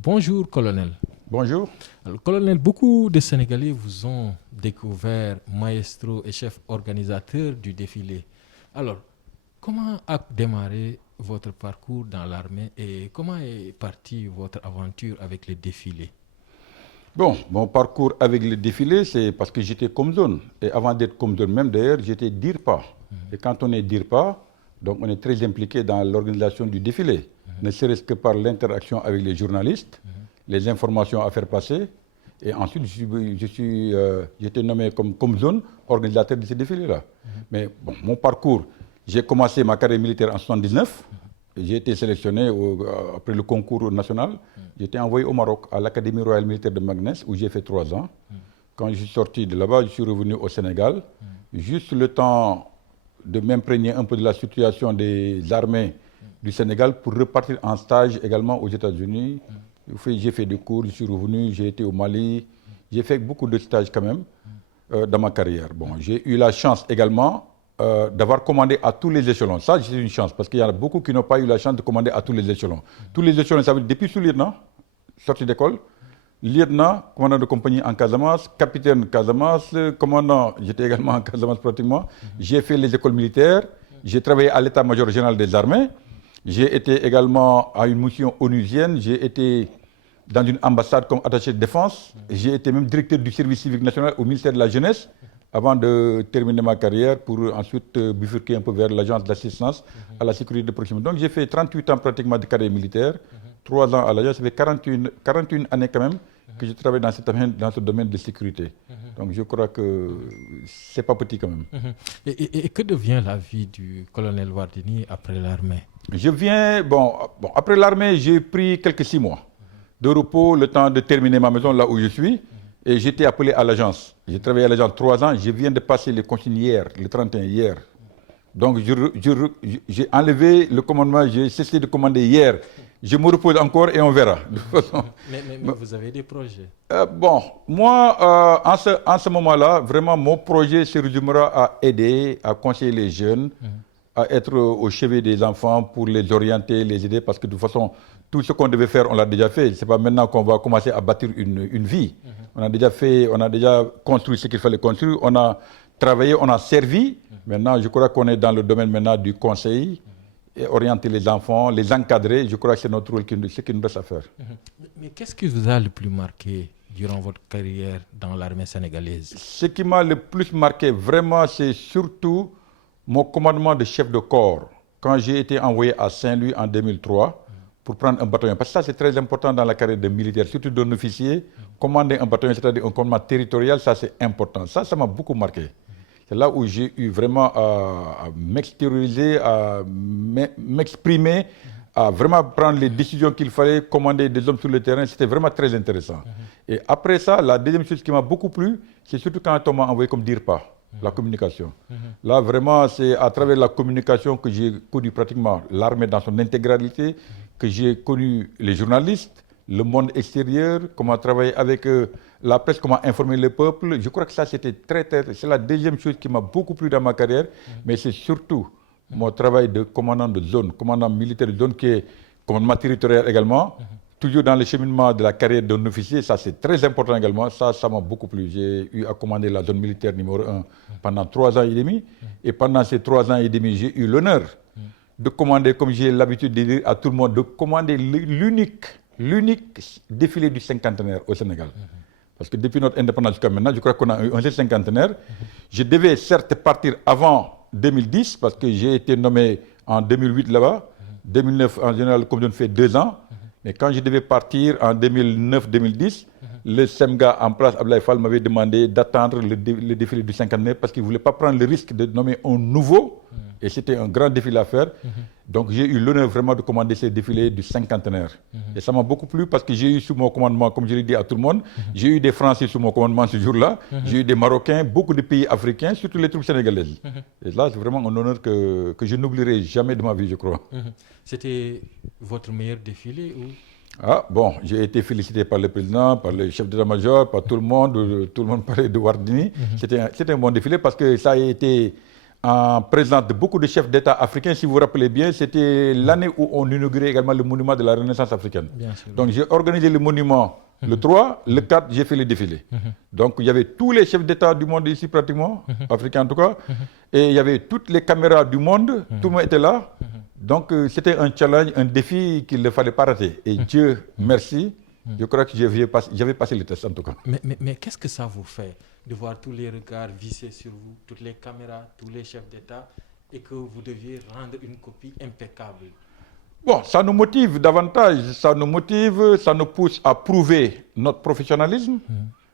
Bonjour, colonel. Bonjour. Alors, colonel, beaucoup de Sénégalais vous ont découvert maestro et chef organisateur du défilé. Alors, comment a démarré votre parcours dans l'armée et comment est partie votre aventure avec le défilé? Bon, mon parcours avec le défilé, c'est parce que j'étais comme zone. Et avant d'être comme zone même, d'ailleurs, j'étais DIRPA. Et quand on est DIRPA, donc on est très impliqué dans l'organisation du défilé, ne serait-ce que par l'interaction avec les journalistes, les informations à faire passer. Et ensuite, j'étais nommé comme zone organisateur de ce défilé-là. Mais bon, mon parcours, j'ai commencé ma carrière militaire en 79. J'ai été sélectionné après le concours national. J'ai été envoyé au Maroc, à l'Académie royale militaire de Magnès, où j'ai fait 3 ans. Quand je suis sorti de là-bas, je suis revenu au Sénégal. Juste le temps de m'imprégner un peu de la situation des armées du Sénégal pour repartir en stage également aux États-Unis. J'ai fait des cours, je suis revenu, j'ai été au Mali. J'ai fait beaucoup de stages quand même dans ma carrière. Bon, j'ai eu la chance également d'avoir commandé à tous les échelons. Ça, c'est une chance, parce qu'il y en a beaucoup qui n'ont pas eu la chance de commander à tous les échelons. Tous les échelons, ça veut dire depuis sous-lieutenant, sorti d'école, lieutenant, commandant de compagnie en Casamance, capitaine Casamance, commandant, j'étais également en Casamance pratiquement. J'ai fait les écoles militaires, j'ai travaillé à l'état-major général des armées, j'ai été également à une mission onusienne, j'ai été dans une ambassade comme attaché de défense, j'ai été même directeur du service civique national au ministère de la Jeunesse, avant de terminer ma carrière pour ensuite bifurquer un peu vers l'agence d'assistance à la sécurité de proximité. Donc j'ai fait 38 ans pratiquement de carrière militaire, 3 ans à l'agence, ça fait 41 années quand même que je travaille dans ce domaine de sécurité. Donc je crois que c'est pas petit quand même. Et que devient la vie du colonel Wardini après l'armée? Bon, après l'armée, j'ai pris quelques 6 mois de repos, le temps de terminer ma maison là où je suis. Et j'étais appelé à l'agence. J'ai travaillé à l'agence 3 ans. Je viens de passer les consignes hier, le 31 hier. Donc j'ai enlevé le commandement, j'ai cessé de commander hier. Je me repose encore et on verra. De toute façon. Mais vous avez des projets. Bon, moi, en ce moment-là, vraiment, mon projet se résumera à aider, à conseiller les jeunes, à être au chevet des enfants pour les orienter, les aider, parce que de toute façon, tout ce qu'on devait faire, on l'a déjà fait. Ce n'est pas maintenant qu'on va commencer à bâtir une vie. On a déjà fait, on a déjà construit ce qu'il fallait construire, on a travaillé, on a servi. Maintenant, je crois qu'on est dans le domaine maintenant du conseil, et orienter les enfants, les encadrer. Je crois que c'est notre rôle, ce qu'il nous reste à faire. Mais qu'est-ce qui vous a le plus marqué durant votre carrière dans l'armée sénégalaise? Ce qui m'a le plus marqué, vraiment, c'est surtout mon commandement de chef de corps. Quand j'ai été envoyé à Saint-Louis en 2003 pour prendre un bataillon, parce que ça c'est très important dans la carrière de militaire, surtout d'un officier, commander un bataillon, c'est-à-dire un commandement territorial, ça c'est important. Ça m'a beaucoup marqué. C'est là où j'ai eu vraiment à m'extérioriser, à m'exprimer, à vraiment prendre les décisions qu'il fallait, commander des hommes sur le terrain. C'était vraiment très intéressant. Et après ça, la deuxième chose qui m'a beaucoup plu, c'est surtout quand on m'a envoyé comme DIRPA, la communication. Là, vraiment, c'est à travers la communication que j'ai connu pratiquement l'armée dans son intégralité, que j'ai connu les journalistes, le monde extérieur, comment travailler avec la presse, comment informer le peuple. Je crois que ça, c'était c'est la deuxième chose qui m'a beaucoup plu dans ma carrière, mais c'est surtout mon travail de commandant de zone, commandant militaire de zone qui est commandement territorial également, toujours dans le cheminement de la carrière d'un officier. Ça, c'est très important également. Ça m'a beaucoup plu. J'ai eu à commander la zone militaire numéro 1 pendant 3 ans et demi. Et pendant ces 3 ans et demi, j'ai eu l'honneur de commander, comme j'ai l'habitude de dire à tout le monde, de commander l'unique défilé du cinquantenaire au Sénégal. Parce que depuis notre indépendance jusqu'à maintenant, je crois qu'on a eu un seul cinquantenaire. Je devais certes partir avant 2010, parce que j'ai été nommé en 2008 là-bas. 2009, en général, comme je ne fais 2 ans. Mais quand je devais partir en 2009-2010, le SEMGA en place, Abdoulaye Fall, m'avait demandé d'attendre le défilé du cinquantenaire parce qu'il ne voulait pas prendre le risque de nommer un nouveau. Et c'était un grand défilé à faire. Donc j'ai eu l'honneur vraiment de commander ce défilé du cinquantenaire. Et ça m'a beaucoup plu parce que j'ai eu sous mon commandement, comme je l'ai dit à tout le monde, j'ai eu des Français sous mon commandement ce jour-là, j'ai eu des Marocains, beaucoup de pays africains, surtout les troupes sénégalaises. Et là, c'est vraiment un honneur que je n'oublierai jamais de ma vie, je crois. C'était votre meilleur défilé ou? Ah, bon, j'ai été félicité par le président, par le chef d'état-major, par tout le monde parlait de Wardini. C'était un bon défilé parce que ça a été en présence de beaucoup de chefs d'État africains. Si vous vous rappelez bien, c'était l'année où on inaugurait également le monument de la Renaissance africaine. Bien sûr. Donc j'ai organisé le monument le 3, le 4, j'ai fait le défilé. Donc il y avait tous les chefs d'État du monde ici pratiquement, africains en tout cas, et il y avait toutes les caméras du monde, tout le monde était là. Donc c'était un challenge, un défi qu'il ne fallait pas rater. Et Dieu merci, je crois que j'avais passé le test en tout cas. Mais qu'est-ce que ça vous fait de voir tous les regards vissés sur vous, toutes les caméras, tous les chefs d'État, et que vous deviez rendre une copie impeccable? Bon, ça nous motive davantage, ça nous pousse à prouver notre professionnalisme.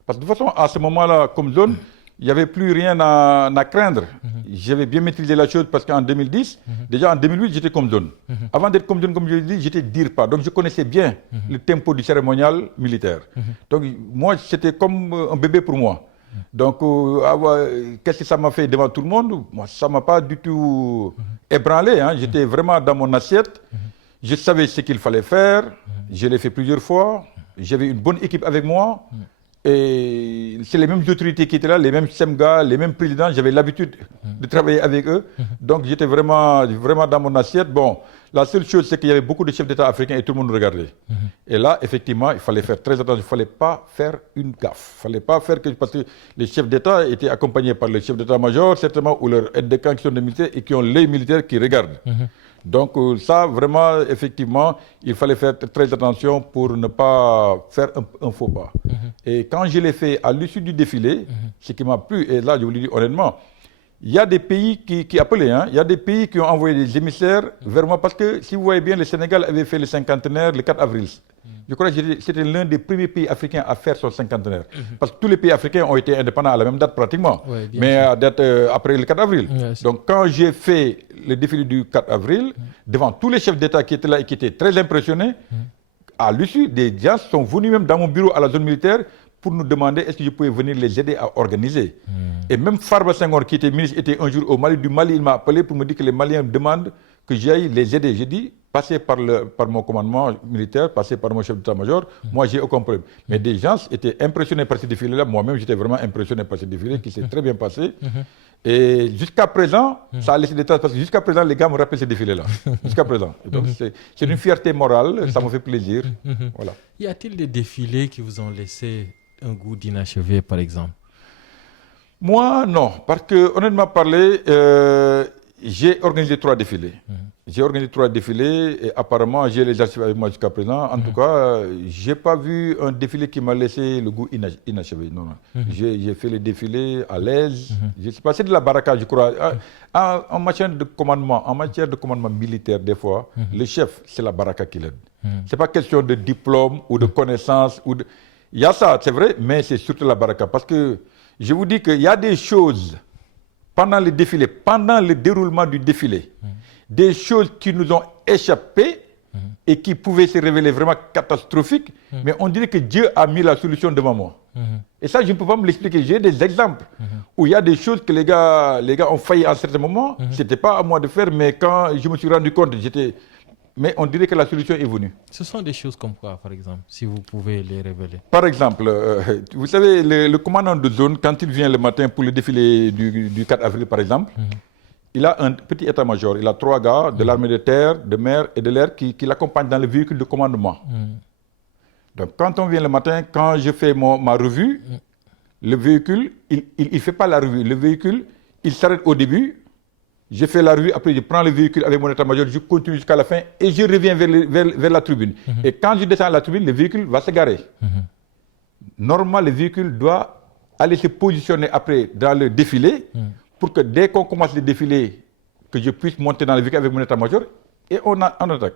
Parce que de toute façon, à ce moment-là, comme zone, il n'y avait plus rien à craindre. J'avais bien maîtrisé la chose parce qu'en 2010, déjà en 2008, j'étais comme zone. Avant d'être comme zone, comme je l'ai dit, j'étais DIRPA. Donc je connaissais bien le tempo du cérémonial militaire. Donc moi, c'était comme un bébé pour moi. Donc, qu'est-ce que ça m'a fait devant tout le monde? Moi, ça ne m'a pas du tout ébranlé. Hein. J'étais vraiment dans mon assiette. Je savais ce qu'il fallait faire. Je l'ai fait plusieurs fois. J'avais une bonne équipe avec moi. Et c'est les mêmes autorités qui étaient là, les mêmes SEMGA, les mêmes présidents. J'avais l'habitude de travailler avec eux. Donc, j'étais vraiment dans mon assiette. Bon, la seule chose, c'est qu'il y avait beaucoup de chefs d'État africains et tout le monde regardait. Et là, effectivement, il fallait faire très attention. Il ne fallait pas faire une gaffe. Il ne fallait pas faire que... Parce que les chefs d'État étaient accompagnés par le chef d'État-major, certainement, ou leurs aides de camp qui sont des militaires et qui ont les militaires qui regardent. Donc ça, vraiment, effectivement, il fallait faire très attention pour ne pas faire un faux pas. Et quand je l'ai fait à l'issue du défilé, ce qui m'a plu, et là, je vous le dis honnêtement, il y a des pays qui appelaient, hein, il y a des pays qui ont envoyé des émissaires vers moi, parce que si vous voyez bien, le Sénégal avait fait le cinquantenaire le 4 avril. Je crois que c'était l'un des premiers pays africains à faire son cinquantenaire. Parce que tous les pays africains ont été indépendants à la même date pratiquement, Ouais, mais à date après le 4 avril. Yes. Donc quand j'ai fait le défilé du 4 avril, devant tous les chefs d'État qui étaient là et qui étaient très impressionnés, à l'issue, des gens sont venus même dans mon bureau à la zone militaire pour nous demander est-ce que je pouvais venir les aider à organiser. Et même Farba Senghor, qui était ministre, était un jour au Mali. Du Mali, il m'a appelé pour me dire que les Maliens demandent que j'aille les aider. J'ai dit, passez par mon commandement militaire, passez par mon chef d'état-major, moi j'ai aucun problème. Mais des gens étaient impressionnés par ce défilé-là. Moi-même, j'étais vraiment impressionné par ce défilé qui s'est très bien passé. Et jusqu'à présent, ça a laissé des traces, parce que jusqu'à présent, les gars me rappellent ce défilé-là. Jusqu'à présent. Et donc, c'est une fierté morale, ça me fait plaisir. Voilà. Y a-t-il des défilés qui vous ont laissé un goût d'inachevé, par exemple? Moi, non. Parce que, honnêtement parlé, j'ai organisé 3 défilés. J'ai organisé 3 défilés et apparemment, j'ai les archives avec moi jusqu'à présent. En tout cas, je n'ai pas vu un défilé qui m'a laissé le goût inachevé. Non, non. J'ai fait les défilés à l'aise. Je sais pas, c'est de la baraka, je crois. En matière de commandement militaire, des fois, le chef, c'est la baraka qui l'aide. Ce n'est pas question de diplôme ou de connaissance. Il y a ça, c'est vrai, mais c'est surtout la baraka. Parce que je vous dis qu'il y a des choses pendant le défilé, pendant le déroulement du défilé, des choses qui nous ont échappé et qui pouvaient se révéler vraiment catastrophiques, mais on dirait que Dieu a mis la solution devant moi. Et ça, je ne peux pas me l'expliquer. J'ai des exemples où il y a des choses que les gars ont failli à un certain moment. Ce n'était pas à moi de faire, mais quand je me suis rendu compte, mais on dirait que la solution est venue. Ce sont des choses comme quoi, par exemple, si vous pouvez les révéler? Par exemple, vous savez, le commandant de zone, quand il vient le matin pour le défilé du 4 avril, par exemple, il a un petit état-major. Il a 3 gars de l'armée de terre, de mer et de l'air qui l'accompagnent dans le véhicule de commandement. Donc, quand on vient le matin, quand je fais ma revue, le véhicule, il ne fait pas la revue. Le véhicule, il s'arrête au début. Je fais la revue, après je prends le véhicule avec mon état-major, je continue jusqu'à la fin et je reviens vers la tribune. Et quand je descends à la tribune, le véhicule va se garer. Normalement, le véhicule doit aller se positionner après dans le défilé pour que dès qu'on commence le défilé, que je puisse monter dans le véhicule avec mon état-major et on attaque.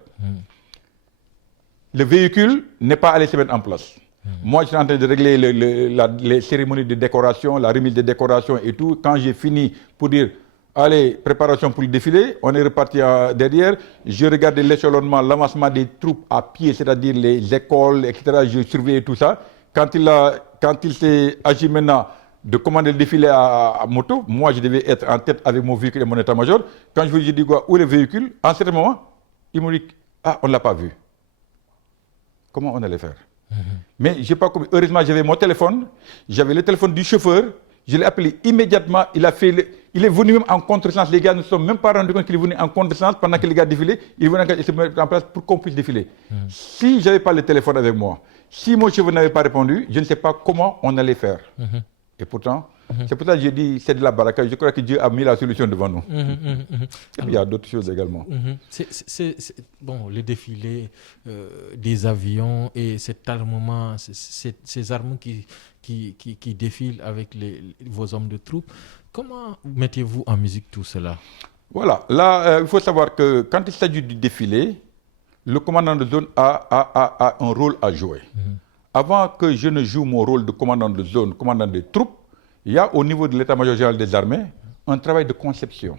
Le véhicule n'est pas allé se mettre en place. Moi, je suis en train de régler les cérémonies de décoration, la remise des décorations et tout. Quand j'ai fini pour dire allez, préparation pour le défilé, on est reparti derrière. Je regardais l'échelonnement, l'avancement des troupes à pied, c'est-à-dire les écoles, etc. Je surveillais tout ça. Quand il s'est agi maintenant de commander le défilé à moto, moi je devais être en tête avec mon véhicule et mon état-major. Quand je lui ai dit quoi, où est le véhicule, en ce moment, il m'a dit ah, on ne l'a pas vu. Comment on allait faire? Mais j'ai pas compris. Heureusement, j'avais mon téléphone, j'avais le téléphone du chauffeur, je l'ai appelé immédiatement, il a fait Il est venu même en contresens. Les gars ne se sont même pas rendus compte qu'il est venu en contresens pendant que les gars défilaient. Il est venu se mettre en place pour qu'on puisse défiler. Si je n'avais pas le téléphone avec moi, si mon chauffeur n'avait pas répondu, je ne sais pas comment on allait faire. Et pourtant, c'est pour ça que j'ai dit c'est de la baraka. Je crois que Dieu a mis la solution devant nous. Et puis il y a d'autres choses également. Bon, le défilé des avions et cet armement, ces armes qui défilent avec vos hommes de troupes. Comment mettez-vous en musique tout cela? Voilà, là, il faut savoir que quand il s'agit du défilé, le commandant de zone a un rôle à jouer. Avant que je ne joue mon rôle de commandant de zone, commandant des troupes, il y a au niveau de l'état-major général des armées un travail de conception.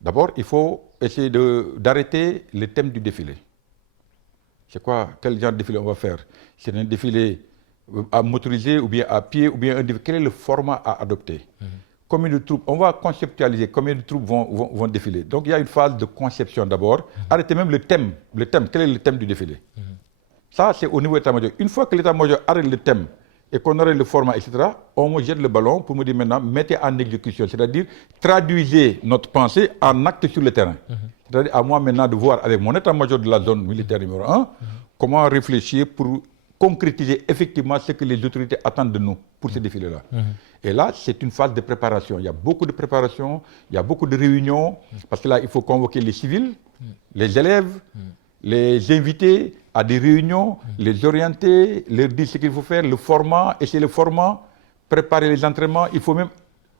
D'abord, il faut essayer d'arrêter le thème du défilé. C'est quoi? Quel genre de défilé on va faire? C'est un défilé à motoriser ou bien à pied ou bien un défilé. Quel est le format à adopter? Combien de troupes? On va conceptualiser combien de troupes vont défiler. Donc il y a une phase de conception d'abord. Arrêtez même le thème. Le thème, quel est le thème du défilé? Ça, c'est au niveau de l'état-major. Une fois que l'état-major arrête le thème et qu'on arrête le format, etc., on me jette le ballon pour me dire maintenant, mettez en exécution. C'est-à-dire, traduisez notre pensée en acte sur le terrain. C'est-à-dire, à moi maintenant de voir avec mon état-major de la zone militaire numéro 1, comment réfléchir pour concrétiser effectivement ce que les autorités attendent de nous pour ce défilé-là. Et là, c'est une phase de préparation. Il y a beaucoup de préparation, il y a beaucoup de réunions, parce que là, il faut convoquer les civils, les élèves, les inviter à des réunions, les orienter, leur dire ce qu'il faut faire, le format, essayer le format, préparer les entraînements. Il faut même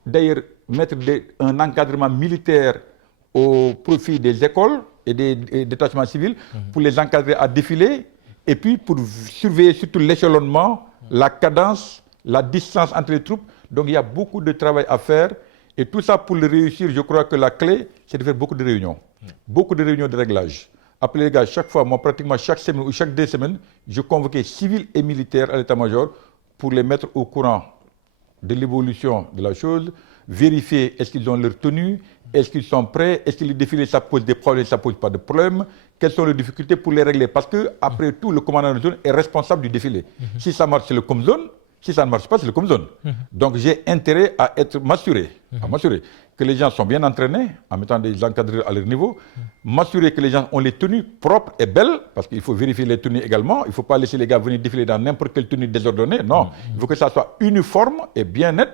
d'ailleurs mettre un encadrement militaire au profit des écoles et des détachements civils pour les encadrer à défiler et puis pour surveiller surtout l'échelonnement, la cadence, la distance entre les troupes. Donc il y a beaucoup de travail à faire et tout ça pour le réussir, je crois que la clé, c'est de faire beaucoup de réunions de réglage. Appelez les gars, chaque fois, moi pratiquement chaque semaine ou chaque 2 semaines, je convoquais civils et militaires à l'état-major pour les mettre au courant de l'évolution de la chose, vérifier est-ce qu'ils ont leur tenue, est-ce qu'ils sont prêts, est-ce que le défilé ça pose des problèmes, ça ne pose pas de problème, quelles sont les difficultés pour les régler. Parce que après tout, le commandant de zone est responsable du défilé. Si ça marche, c'est le comme zone. Si ça ne marche pas, c'est le comme zone. Donc j'ai intérêt à m'assurer que les gens sont bien entraînés, en mettant des encadreurs à leur niveau, m'assurer que les gens ont les tenues propres et belles, parce qu'il faut vérifier les tenues également. Il ne faut pas laisser les gars venir défiler dans n'importe quelle tenue désordonnée. Non, il faut que ça soit uniforme et bien net.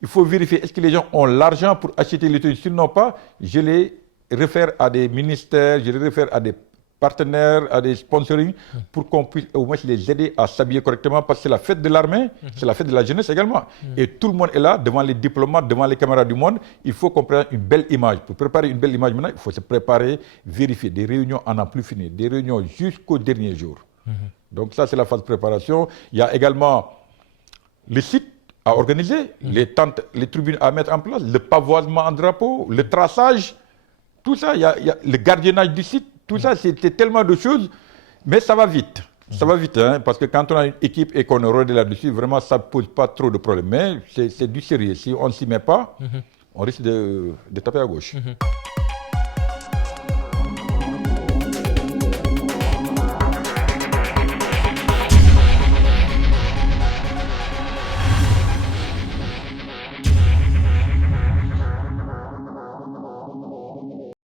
Il faut vérifier est-ce que les gens ont l'argent pour acheter les tenues. S'ils n'ont pas, je les réfère à des ministères, je les réfère à des partenaires, à des sponsoring, pour qu'on puisse au moins les aider à s'habiller correctement, parce que c'est la fête de l'armée, c'est la fête de la jeunesse également. Et tout le monde est là, devant les diplomates, devant les camarades du monde. Il faut qu'on prenne une belle image. Pour préparer une belle image maintenant, il faut se préparer, vérifier. Des réunions en plus fini, des réunions jusqu'au dernier jour. Donc ça, c'est la phase de préparation. Il y a également le site à organiser, les tentes, les tribunes à mettre en place, le pavoisement en drapeau, le traçage, tout ça, il y a le gardiennage du site. Tout ça, c'était tellement de choses, mais ça va vite. Ça va vite, hein, parce que quand on a une équipe et qu'on est rodé là-dessus, vraiment, ça ne pose pas trop de problèmes. Mais c'est du sérieux. Si on ne s'y met pas, on risque de taper à gauche.